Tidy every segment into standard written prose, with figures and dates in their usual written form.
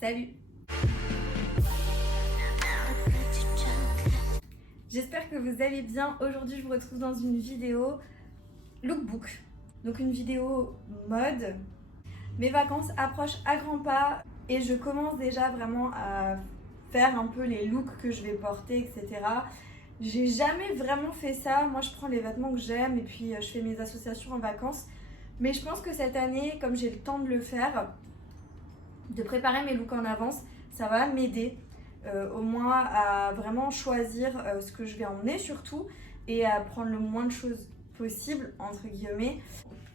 Salut! J'espère que vous allez bien. Aujourd'hui, je vous retrouve dans une vidéo lookbook. Donc une vidéo mode. Mes vacances approchent à grands pas et je commence déjà vraiment à faire un peu les looks que je vais porter, etc. J'ai jamais vraiment fait ça. Moi, je prends les vêtements que j'aime et puis je fais mes associations en vacances. Mais je pense que cette année, comme j'ai le temps de le faire, de préparer mes looks en avance, ça va m'aider au moins à vraiment choisir ce que je vais emmener surtout et à prendre le moins de choses possible entre guillemets.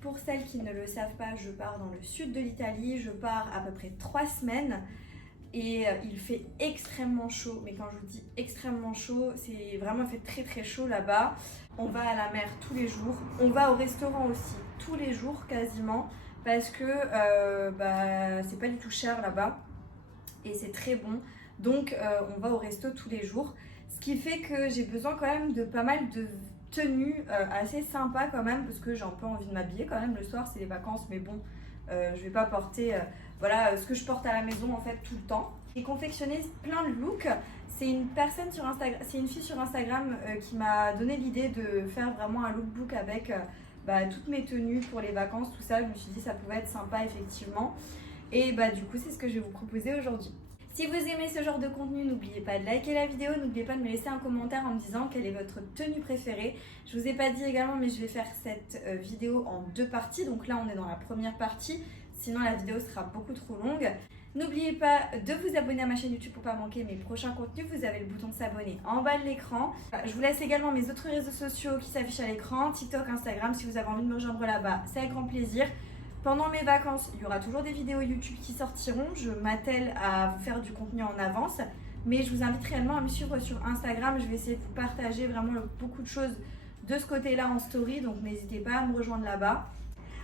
Pour celles qui ne le savent pas, je pars dans le sud de l'Italie, je pars à peu près 3 semaines et il fait extrêmement chaud, mais quand je vous dis extrêmement chaud, c'est vraiment fait très très chaud là-bas. On va à la mer tous les jours, on va au restaurant aussi tous les jours quasiment parce que c'est pas du tout cher là-bas et c'est très bon. Donc on va au resto tous les jours, ce qui fait que j'ai besoin quand même de pas mal de tenues assez sympas quand même, parce que j'ai un peu envie de m'habiller quand même le soir, c'est les vacances, mais bon, je vais pas porter ce que je porte à la maison en fait tout le temps. J'ai confectionné plein de looks. C'est une personne sur Instagram, c'est une fille sur Instagram qui m'a donné l'idée de faire vraiment un lookbook avec toutes mes tenues pour les vacances, tout ça. Je me suis dit ça pouvait être sympa effectivement. Et du coup c'est ce que je vais vous proposer aujourd'hui. Si vous aimez ce genre de contenu, n'oubliez pas de liker la vidéo, n'oubliez pas de me laisser un commentaire en me disant quelle est votre tenue préférée. Je vous ai pas dit également, mais je vais faire cette vidéo en 2 parties. Donc là, on est dans la première partie, sinon la vidéo sera beaucoup trop longue. N'oubliez pas de vous abonner à ma chaîne YouTube pour pas manquer mes prochains contenus. Vous avez le bouton de s'abonner en bas de l'écran. Je vous laisse également mes autres réseaux sociaux qui s'affichent à l'écran, TikTok, Instagram. Si vous avez envie de me rejoindre là-bas, c'est avec grand plaisir. Pendant mes vacances, il y aura toujours des vidéos YouTube qui sortiront. Je m'attelle à vous faire du contenu en avance. Mais je vous invite réellement à me suivre sur Instagram. Je vais essayer de vous partager vraiment beaucoup de choses de ce côté-là en story. Donc n'hésitez pas à me rejoindre là-bas.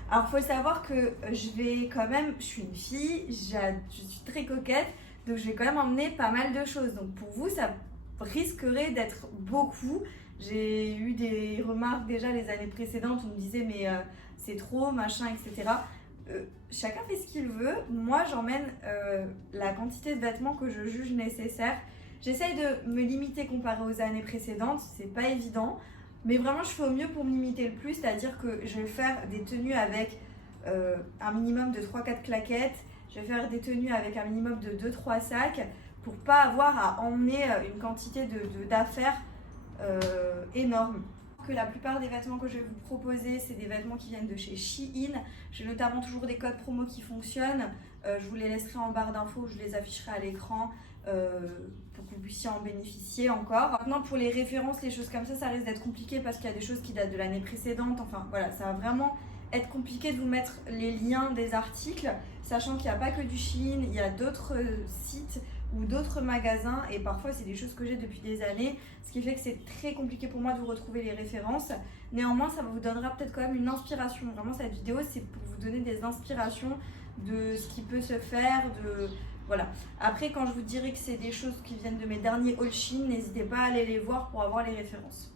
Alors il faut savoir que je suis une fille, je suis très coquette. Donc je vais quand même emmener pas mal de choses. Donc pour vous, ça risquerait d'être beaucoup. J'ai eu des remarques déjà les années précédentes. On me disait mais c'est trop, machin, etc. Chacun fait ce qu'il veut. Moi, j'emmène la quantité de vêtements que je juge nécessaire. J'essaye de me limiter comparé aux années précédentes. C'est pas évident. Mais vraiment, je fais au mieux pour me limiter le plus. C'est-à-dire que je vais faire des tenues avec un minimum de 3-4 claquettes. Je vais faire des tenues avec un minimum de 2-3 sacs pour pas avoir à emmener une quantité d'affaires énorme. Que la plupart des vêtements que je vais vous proposer, c'est des vêtements qui viennent de chez Shein. J'ai notamment toujours des codes promo qui fonctionnent. Je vous les laisserai en barre d'infos, je les afficherai à l'écran pour que vous puissiez en bénéficier encore. Maintenant, pour les références, les choses comme ça risque d'être compliqué parce qu'il y a des choses qui datent de l'année précédente. Enfin voilà, ça va vraiment être compliqué de vous mettre les liens des articles, sachant qu'il n'y a pas que du Shein, il y a d'autres sites ou d'autres magasins et parfois c'est des choses que j'ai depuis des années, ce qui fait que c'est très compliqué pour moi de vous retrouver les références. Néanmoins, ça vous donnera peut-être quand même une inspiration. Vraiment, cette vidéo, c'est pour vous donner des inspirations de ce qui peut se faire, voilà. Après, quand je vous dirai que c'est des choses qui viennent de mes derniers haul Shein, n'hésitez pas à aller les voir pour avoir les références.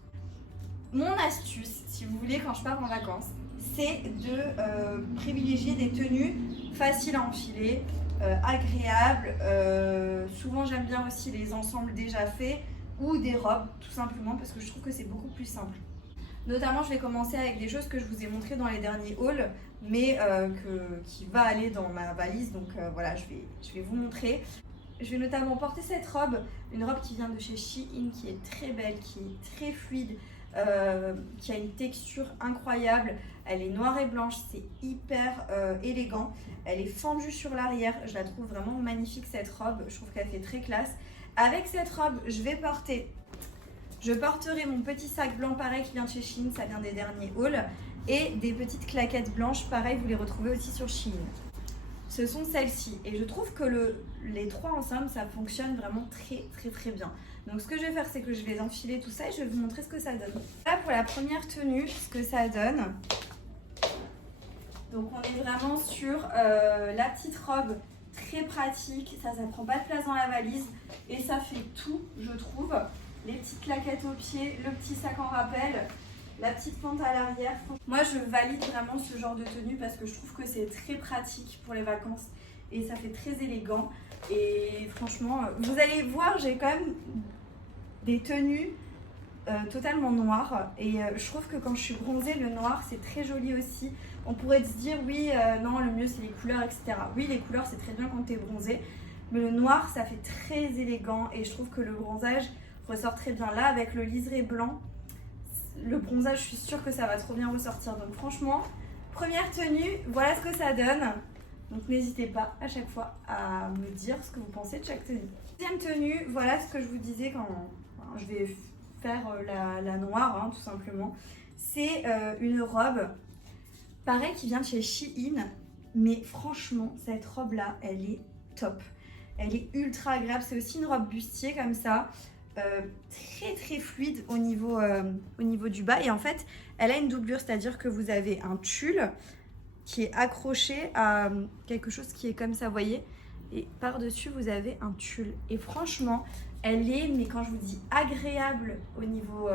Mon astuce, si vous voulez, quand je pars en vacances, c'est de privilégier des tenues faciles à enfiler, agréables. Souvent, j'aime bien aussi les ensembles déjà faits ou des robes, tout simplement, parce que je trouve que c'est beaucoup plus simple. Notamment, je vais commencer avec des choses que je vous ai montrées dans les derniers hauls, mais qui va aller dans ma valise. Donc voilà, je vais vous montrer. Je vais notamment porter cette robe, une robe qui vient de chez Shein, qui est très belle, qui est très fluide, qui a une texture incroyable. Elle est noire et blanche, c'est hyper élégant. Elle est fendue sur l'arrière, je la trouve vraiment magnifique cette robe. Je trouve qu'elle fait très classe. Avec cette robe, je porterai mon petit sac blanc pareil qui vient de chez Shein, ça vient des derniers hauls. Et des petites claquettes blanches, pareil, vous les retrouvez aussi sur Shein. Ce sont celles-ci. Et je trouve que les 3 ensemble, ça fonctionne vraiment très très très bien. Donc ce que je vais faire, c'est que je vais enfiler tout ça et je vais vous montrer ce que ça donne. Là, pour la première tenue, ce que ça donne. Donc on est vraiment sur la petite robe très pratique. Ça prend pas de place dans la valise. Et ça fait tout, je trouve. Les petites claquettes aux pieds, le petit sac en rappel, la petite pente à l'arrière. Moi, je valide vraiment ce genre de tenue parce que je trouve que c'est très pratique pour les vacances et ça fait très élégant. Et franchement, vous allez voir, j'ai quand même des tenues totalement noires. Et je trouve que quand je suis bronzée, le noir, c'est très joli aussi. On pourrait se dire, oui, non, le mieux, c'est les couleurs, etc. Oui, les couleurs, c'est très bien quand tu es bronzée. Mais le noir, ça fait très élégant. Et je trouve que le bronzage ressort très bien. Là, avec le liseré blanc, le bronzage, je suis sûre que ça va trop bien ressortir. Donc franchement, première tenue, voilà ce que ça donne. Donc n'hésitez pas à chaque fois à me dire ce que vous pensez de chaque tenue. Deuxième tenue, voilà ce que je vous disais quand je vais faire la noire, hein, tout simplement. C'est une robe, pareil, qui vient de chez Shein. Mais franchement, cette robe-là, elle est top. Elle est ultra agréable. C'est aussi une robe bustier comme ça. Très très fluide au niveau du bas. Et en fait, elle a une doublure, c'est-à-dire que vous avez un tulle qui est accroché à quelque chose qui est comme ça, vous voyez, et par-dessus vous avez un tulle. Et franchement, elle est, mais quand je vous dis agréable au niveau,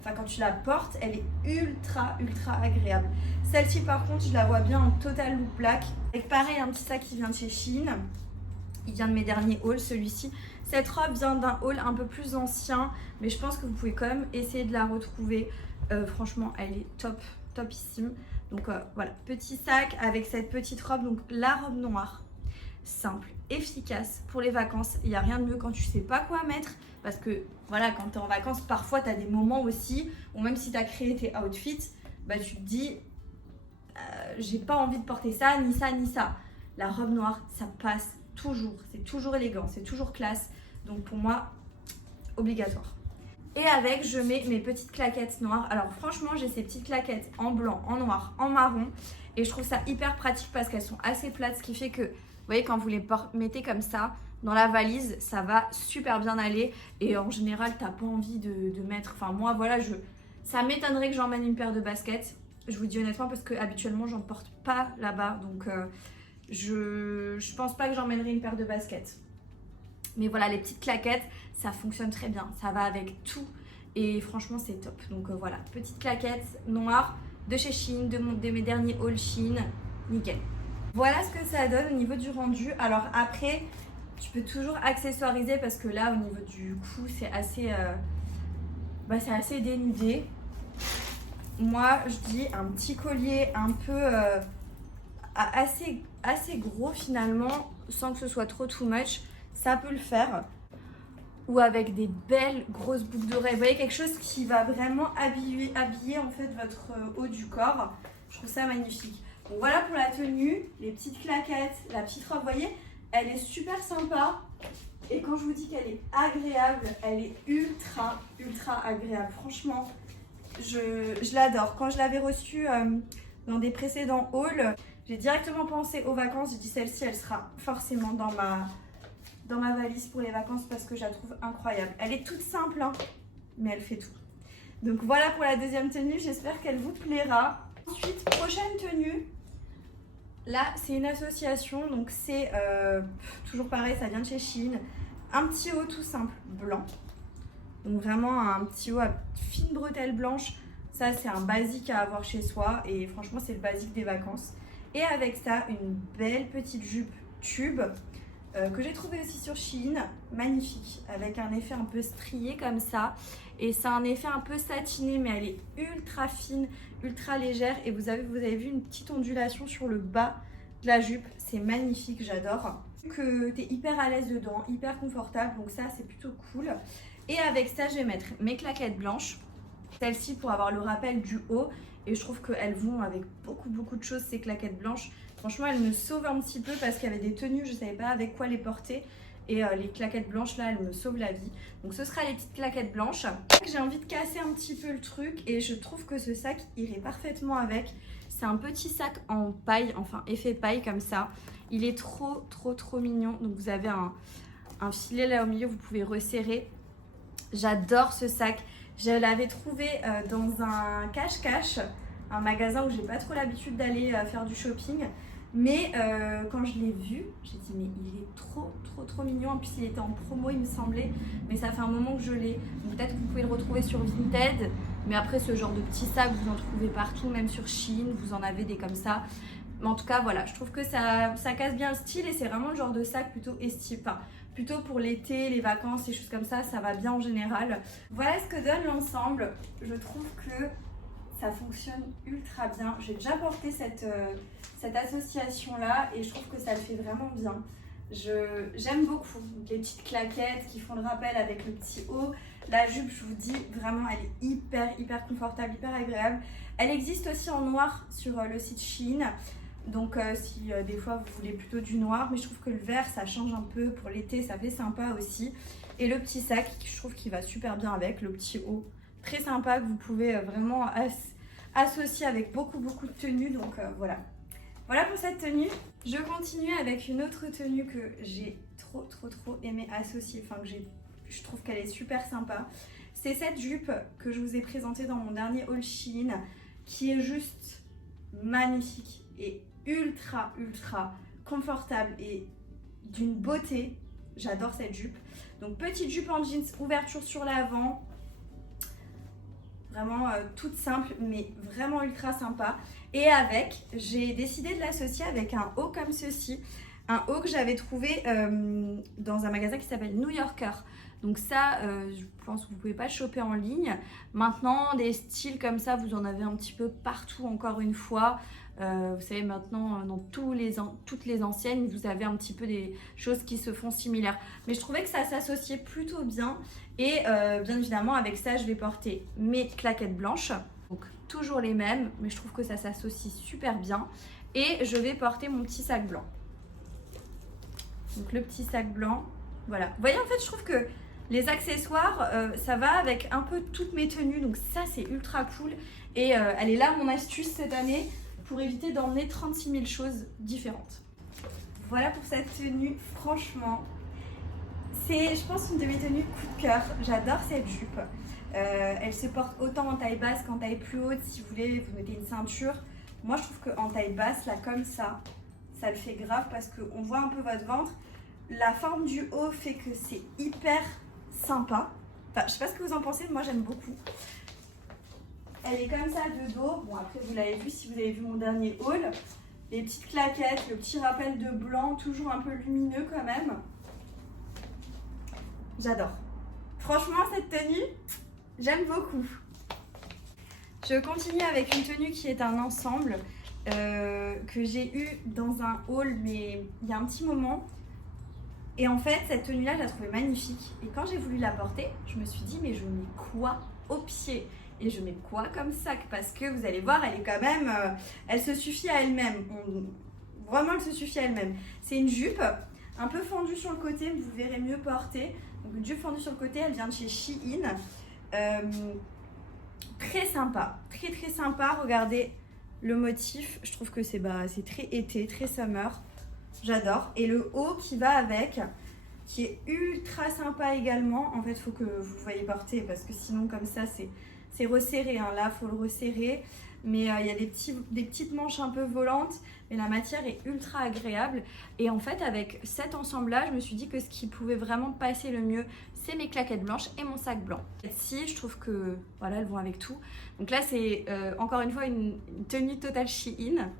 enfin quand tu la portes, elle est ultra agréable. Celle-ci par contre, je la vois bien en total look black, avec pareil un petit sac qui vient de chez Shein. Il vient de mes derniers hauls, celui-ci. Cette robe vient d'un haul un peu plus ancien, mais je pense que vous pouvez quand même essayer de la retrouver. Franchement, elle est topissime. Donc voilà, petit sac avec cette petite robe. Donc la robe noire, simple, efficace pour les vacances. Il n'y a rien de mieux quand tu sais pas quoi mettre. Parce que voilà, quand tu es en vacances, parfois tu as des moments aussi où même si tu as créé tes outfits, bah, tu te dis j'ai pas envie de porter ça, ni ça, ni ça. La robe noire, ça passe toujours. C'est toujours élégant, c'est toujours classe. Donc pour moi, obligatoire. Et avec, je mets mes petites claquettes noires. Alors franchement, j'ai ces petites claquettes en blanc, en noir, en marron. Et je trouve ça hyper pratique parce qu'elles sont assez plates. Ce qui fait que, vous voyez, quand vous les mettez comme ça, dans la valise, ça va super bien aller. Et en général, t'as pas envie de mettre... Enfin moi, voilà, ça m'étonnerait que j'emmène une paire de baskets. Je vous dis honnêtement parce que habituellement, j'en porte pas là-bas. Donc je pense pas que j'emmènerai une paire de baskets. Mais voilà, les petites claquettes, ça fonctionne très bien. Ça va avec tout et franchement, c'est top. Donc voilà, petite claquette noire de chez Shein, de mes derniers hauls Shein. Nickel. Voilà ce que ça donne au niveau du rendu. Alors après, tu peux toujours accessoiriser parce que là, au niveau du cou, c'est assez dénudé. Moi, je dis un petit collier un peu assez gros finalement, sans que ce soit trop too much. Ça peut le faire. Ou avec des belles grosses boucles d'oreilles. Vous voyez, quelque chose qui va vraiment habiller en fait votre haut du corps. Je trouve ça magnifique. Donc voilà pour la tenue, les petites claquettes, la petite robe, vous voyez, elle est super sympa. Et quand je vous dis qu'elle est agréable, elle est ultra agréable. Franchement, je l'adore. Quand je l'avais reçue dans des précédents hauls, j'ai directement pensé aux vacances. J'ai dit celle-ci, elle sera forcément dans ma valise pour les vacances parce que je la trouve incroyable. Elle est toute simple, hein, mais elle fait tout. Donc voilà pour la deuxième tenue, j'espère qu'elle vous plaira. Ensuite, prochaine tenue. Là, c'est une association, donc c'est toujours pareil, ça vient de chez Shein. Un petit haut tout simple, blanc. Donc vraiment un petit haut à fine bretelle blanche. Ça, c'est un basique à avoir chez soi et franchement, c'est le basique des vacances. Et avec ça, une belle petite jupe tube que j'ai trouvé aussi sur Shein, magnifique, avec un effet un peu strié comme ça. Et c'est un effet un peu satiné, mais elle est ultra fine, ultra légère. Et vous avez vu une petite ondulation sur le bas de la jupe, c'est magnifique, j'adore. Que tu es hyper à l'aise dedans, hyper confortable, donc ça c'est plutôt cool. Et avec ça, je vais mettre mes claquettes blanches, celles-ci pour avoir le rappel du haut. Et je trouve qu'elles vont avec beaucoup de choses, ces claquettes blanches. Franchement, elles me sauvent un petit peu parce qu'il y avait des tenues, je ne savais pas avec quoi les porter. Et les claquettes blanches, là, elles me sauvent la vie. Donc ce sera les petites claquettes blanches. J'ai envie de casser un petit peu le truc et je trouve que ce sac irait parfaitement avec. C'est un petit sac en paille, enfin effet paille comme ça. Il est trop mignon. Donc vous avez un filet là au milieu, vous pouvez resserrer. J'adore ce sac. Je l'avais trouvé dans un cache-cache, un magasin où j'ai pas trop l'habitude d'aller faire du shopping. Mais quand je l'ai vu, j'ai dit mais il est trop mignon. En plus il était en promo il me semblait. Mais ça fait un moment que je l'ai. Peut-être que vous pouvez le retrouver sur Vinted. Mais après ce genre de petit sac vous en trouvez partout, même sur Shein. Vous en avez des comme ça. Mais en tout cas, voilà, je trouve que ça casse bien le style et c'est vraiment le genre de sac plutôt estive. Enfin, plutôt pour l'été, les vacances, les choses comme ça va bien en général. Voilà ce que donne l'ensemble. Je trouve que ça fonctionne ultra bien. J'ai déjà porté cette association-là et je trouve que ça le fait vraiment bien. J'aime beaucoup les petites claquettes qui font le rappel avec le petit haut. La jupe, je vous dis, vraiment, elle est hyper confortable, hyper agréable. Elle existe aussi en noir sur le site Shein. Donc si des fois vous voulez plutôt du noir, mais je trouve que le vert ça change un peu pour l'été, ça fait sympa aussi. Et le petit sac, je trouve qu'il va super bien avec, le petit haut, très sympa que vous pouvez vraiment associer avec beaucoup de tenues. Donc voilà. Voilà pour cette tenue. Je continue avec une autre tenue que j'ai trop aimé associer, enfin que je trouve qu'elle est super sympa. C'est cette jupe que je vous ai présentée dans mon dernier haul Shein, qui est juste magnifique et ultra confortable et d'une beauté. J'adore cette jupe. Donc petite jupe en jeans, ouverture sur l'avant, vraiment toute simple mais vraiment ultra sympa. Et avec, j'ai décidé de l'associer avec un haut comme ceci, un haut que j'avais trouvé dans un magasin qui s'appelle New Yorker. Donc ça, je pense que vous ne pouvez pas le choper en ligne. Maintenant, des styles comme ça, vous en avez un petit peu partout encore une fois. Vous savez, maintenant, dans toutes les enseignes, vous avez un petit peu des choses qui se font similaires. Mais je trouvais que ça s'associait plutôt bien. Et bien évidemment, avec ça, je vais porter mes claquettes blanches. Donc toujours les mêmes, mais je trouve que ça s'associe super bien. Et je vais porter mon petit sac blanc. Donc le petit sac blanc, voilà. Vous voyez, en fait, je trouve que les accessoires, ça va avec un peu toutes mes tenues. Donc ça, c'est ultra cool. Et elle est là, mon astuce cette année, pour éviter d'emmener 36 000 choses différentes. Voilà pour cette tenue, franchement, c'est, je pense, une de mes tenues coup de cœur. J'adore cette jupe. Elle se porte autant en taille basse qu'en taille plus haute. Si vous voulez, vous mettez une ceinture. Moi, je trouve qu'en taille basse, là, comme ça le fait grave parce qu'on voit un peu votre ventre. La forme du haut fait que c'est hyper sympa. Enfin, je sais pas ce que vous en pensez, mais moi, j'aime beaucoup. Elle est comme ça de dos. Bon, après, vous l'avez vu si vous avez vu mon dernier haul. Les petites claquettes, le petit rappel de blanc, toujours un peu lumineux quand même. J'adore. Franchement, cette tenue, j'aime beaucoup. Je continue avec une tenue qui est un ensemble que j'ai eu dans un haul, mais il y a un petit moment. Et en fait, cette tenue-là, je la trouvais magnifique. Et quand j'ai voulu la porter, je me suis dit, mais je mets quoi au pied ? Et je mets quoi comme sac? Parce que vous allez voir, elle est quand même... elle se suffit à elle-même. Vraiment, elle se suffit à elle-même. C'est une jupe un peu fendue sur le côté, mais vous verrez mieux porter. Donc une jupe fendue sur le côté, elle vient de chez Shein. Très sympa, très sympa. Regardez le motif, je trouve que c'est très été, très summer. J'adore. Et le haut qui va avec, qui est ultra sympa également. En fait, il faut que vous le voyez porter parce que sinon, comme ça, c'est resserré. Hein. Là, il faut le resserrer. Mais il y a des petites manches un peu volantes. Mais la matière est ultra agréable. Et en fait, avec cet ensemble-là, je me suis dit que ce qui pouvait vraiment passer le mieux, c'est mes claquettes blanches et mon sac blanc. Ici, je trouve que voilà, elles vont avec tout. Donc là, c'est encore une fois une tenue totale Shein.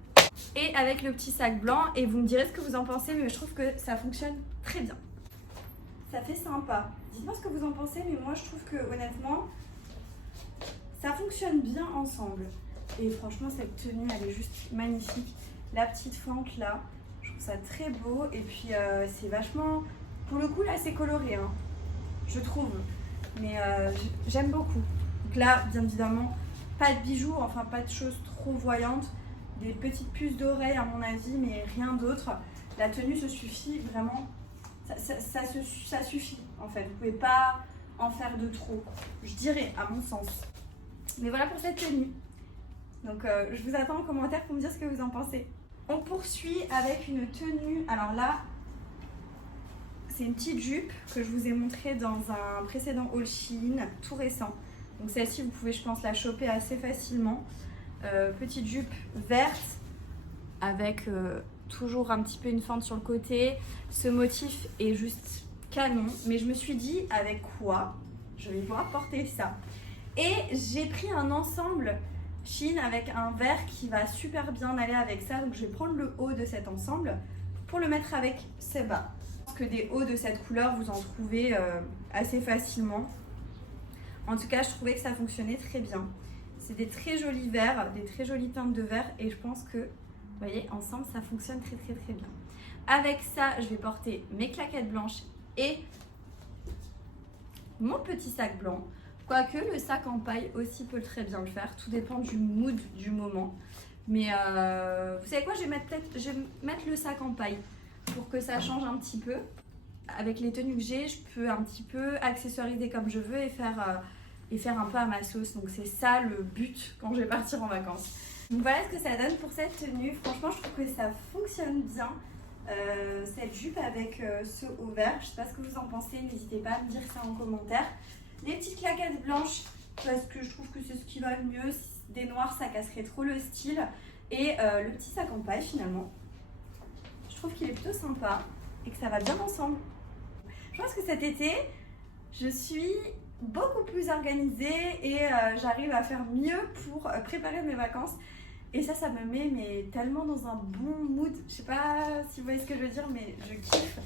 Et avec le petit sac blanc. Et vous me direz ce que vous en pensez, mais je trouve que ça fonctionne très bien. Ça fait sympa. Dites-moi ce que vous en pensez, mais moi, je trouve que honnêtement, ça fonctionne bien ensemble. Et franchement, cette tenue, elle est juste magnifique. La petite fente là, je trouve ça très beau. Et puis, c'est vachement... Pour le coup, là, c'est coloré, hein, je trouve. Mais j'aime beaucoup. Donc là, bien évidemment, pas de bijoux, enfin pas de choses trop voyantes. Des petites puces d'oreilles, à mon avis, mais rien d'autre. La tenue se suffit vraiment. Ça suffit, en fait. Vous pouvez pas en faire de trop, je dirais, à mon sens. Mais voilà pour cette tenue. Donc je vous attends en commentaire pour me dire ce que vous en pensez. On poursuit avec une tenue. Alors là, c'est une petite jupe que je vous ai montrée dans un précédent haul Shein, tout récent. Donc celle-ci, vous pouvez, je pense, la choper assez facilement. Petite jupe verte avec toujours un petit peu une fente sur le côté. Ce motif est juste canon. Mais je me suis dit, avec quoi je vais pouvoir porter ça? Et j'ai pris un ensemble Shein avec un vert qui va super bien aller avec ça. Donc je vais prendre le haut de cet ensemble pour le mettre avec ces bas. Je pense que des hauts de cette couleur, vous en trouvez assez facilement. En tout cas, je trouvais que ça fonctionnait très bien. C'est des très jolis verts, des très jolies teintes de vert et je pense que, vous voyez, ensemble, ça fonctionne très bien. Avec ça, je vais porter mes claquettes blanches et mon petit sac blanc. Quoique le sac en paille aussi peut très bien le faire. Tout dépend du mood du moment. Mais vous savez quoi, je vais mettre le sac en paille pour que ça change un petit peu. Avec les tenues que j'ai, je peux un petit peu accessoiriser comme je veux et faire un peu à ma sauce. Donc c'est ça le but quand je vais partir en vacances. Donc voilà ce que ça donne pour cette tenue. Franchement, je trouve que ça fonctionne bien. Cette jupe avec ce haut vert. Je sais pas ce que vous en pensez, n'hésitez pas à me dire ça en commentaire. Les petites claquettes blanches parce que je trouve que c'est ce qui va le mieux. Des noirs, ça casserait trop le style. Et le petit sac en paille finalement. Je trouve qu'il est plutôt sympa et que ça va bien ensemble. Je pense que cet été, je suis beaucoup plus organisée et j'arrive à faire mieux pour préparer mes vacances. Et ça me met tellement dans un bon mood. Je sais pas si vous voyez ce que je veux dire, mais je kiffe.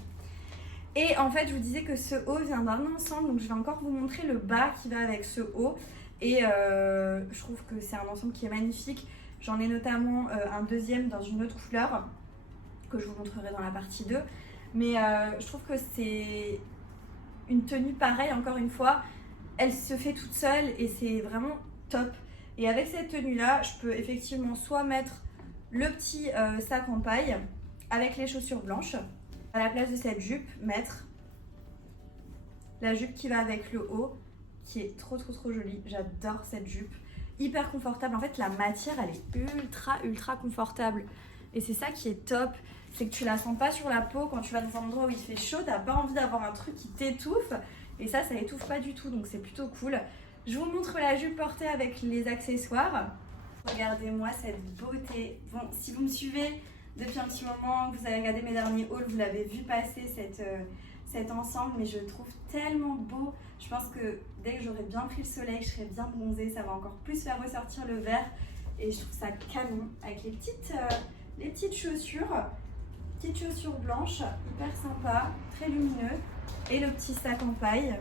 Et en fait, je vous disais que ce haut vient d'un ensemble. Donc je vais encore vous montrer le bas qui va avec ce haut. Et je trouve que c'est un ensemble qui est magnifique. J'en ai notamment un deuxième dans une autre couleur que je vous montrerai dans la partie 2. Mais je trouve que c'est une tenue pareille, encore une fois. Elle se fait toute seule et c'est vraiment top. Et avec cette tenue-là, je peux effectivement soit mettre le petit sac en paille avec les chaussures blanches. À la place de cette jupe, mettre la jupe qui va avec le haut, qui est trop jolie. J'adore cette jupe. Hyper confortable. En fait, la matière, elle est ultra confortable. Et c'est ça qui est top. C'est que tu la sens pas sur la peau quand tu vas dans un endroit où il fait chaud. T'as pas envie d'avoir un truc qui t'étouffe. Et ça étouffe pas du tout. Donc c'est plutôt cool. Je vous montre la jupe portée avec les accessoires. Regardez-moi cette beauté. Bon, si vous me suivez depuis un petit moment, vous avez regardé mes derniers hauls, vous l'avez vu passer cet ensemble, mais je le trouve tellement beau. Je pense que dès que j'aurai bien pris le soleil, je serai bien bronzée. Ça va encore plus faire ressortir le vert. Et je trouve ça canon avec les petites chaussures. Petites chaussures blanches, hyper sympa, très lumineux. Et le petit sac en paille.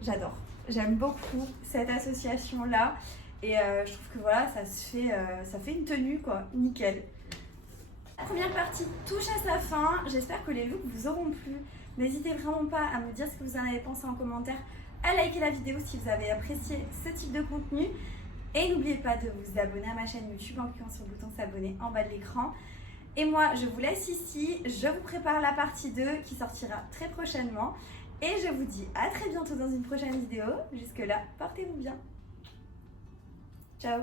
J'adore. J'aime beaucoup cette association-là. Et je trouve que voilà, ça fait une tenue, quoi. Nickel. La première partie touche à sa fin. J'espère que les looks vous auront plu. N'hésitez vraiment pas à me dire ce que vous en avez pensé en commentaire, à liker la vidéo si vous avez apprécié ce type de contenu. Et n'oubliez pas de vous abonner à ma chaîne YouTube en cliquant sur le bouton s'abonner en bas de l'écran. Et moi, je vous laisse ici. Je vous prépare la partie 2 qui sortira très prochainement. Et je vous dis à très bientôt dans une prochaine vidéo. Jusque là, portez-vous bien. Ciao!